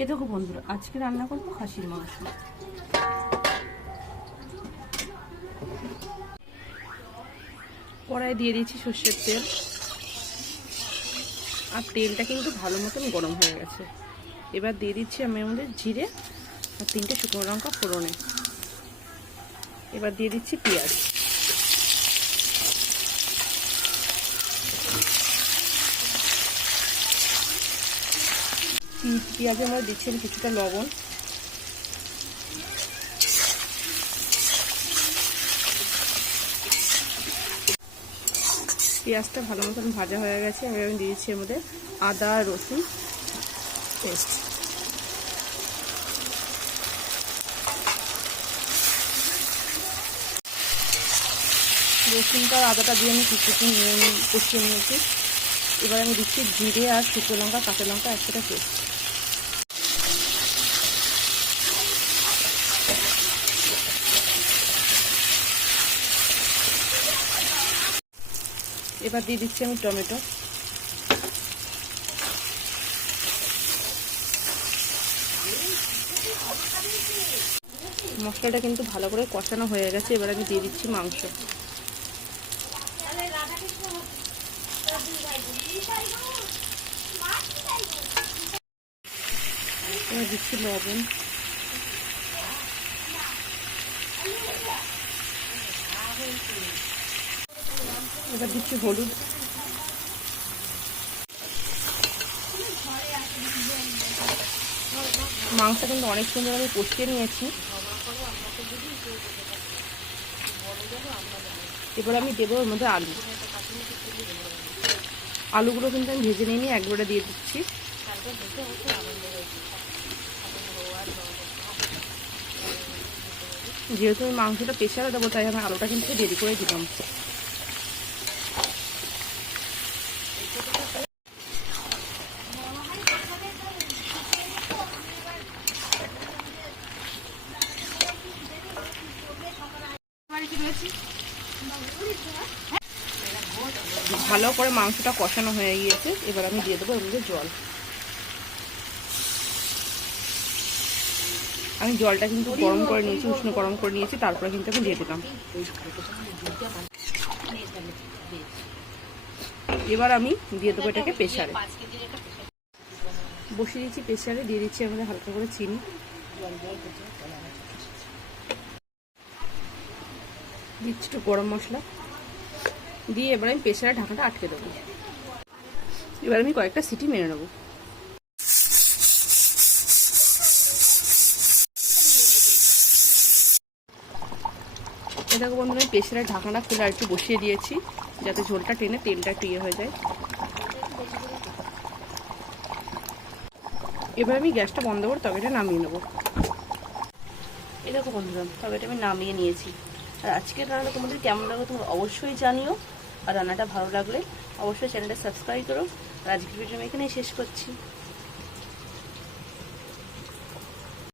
এ দেখো বন্ধুরা, আজকে রান্না করব খাসির মাংস। কড়াই দিয়ে দিয়েছি সর্ষের তেল। আর তেলটা কিন্তু ভালো মতন গরম হয়ে গেছে। এবার দিয়ে দিচ্ছি আমি আমাদের জিরে আর তিনটে শুকনো লঙ্কা ফোড়নে। এবার দিয়ে দিচ্ছি পেঁয়াজ। মধ্যে দিচ্ছি, আমি কিছুটা লবণ। পেঁয়াজটা ভালো মতন ভাজা হয়ে গেছে আমি দিয়ে দিচ্ছি এর মধ্যে আদা, রসুন, পেস্ট। রসুনটা আর আদাটা দিয়ে আমি কিছুক্ষণ নিয়ে কষিয়ে নিয়েছি। এবার আমি দিচ্ছি জিরে আর শুকনো লঙ্কা, কাঁচা লঙ্কা, একসাথে পেস্ট। এবার দিয়ে দিচ্ছি আমি টমেটো। মশলাটা কিন্তু ভালো করে কষানো হয়ে গেছে, এবার আমি দিয়ে দিচ্ছি মাংস। এবার দিচ্ছি লবণ। এবার দিচ্ছি হলুদ। মাংসটা কিন্তু অনেক সুন্দর আমি কষিয়ে নিয়েছি। এবার আমি দেবো ওর মধ্যে আলু। আলুগুলো কিন্তু আমি ভেজে নিয়ে নিয়ে একবারে দিয়ে দিচ্ছি। যেহেতু আমি মাংসটা প্রেশারে দেবো, তাই আমি আলুটা কিন্তু দেরি করে দিলাম। ভালো করে মাংসটা কষানো হয়ে গিয়েছে। এবার আমি দিয়ে দেবো এর মধ্যে জল। আমি জলটা কিন্তু গরম করে নিয়েছি, উষ্ণ গরম করে নিয়েছি, তারপরে কিন্তু আমি দিয়ে দিলাম। এবার আমি দিয়ে দেবো এটাকে প্রেশারে বসিয়ে দিচ্ছি প্রেশারে দিয়ে দিচ্ছি আমাদের হালকা করে চিনি। দিচ্ছি একটু গরম মশলা। দিয়ে এবার আমি প্রেশারে ঢাকাটা আটকে দেবো। এবার আমি কয়েকটা সিটি মেরে নেব। দেখো বন্ধুরা, আমি প্রেশারের ঢাকনাটা খুলে আর একটু বসিয়ে দিয়েছি, যাতে ঝোলটা টেনে তেলটা একটু হয়ে যায়। এবার আমি গ্যাসটা বন্ধ করে তবেটা নামিয়ে নেব। এই দেখো বন্ধুরা তবেটা আমি নামিয়ে নিয়েছি। আর আজকের রান্নাটা তোমাদের কেমন লাগল তোমরা অবশ্যই জানিও। আর রান্নাটা ভালো লাগলে অবশ্যই চ্যানেলটা সাবস্ক্রাইব করো। আর আজকের ভিডিও আমি এখানেই শেষ করছি।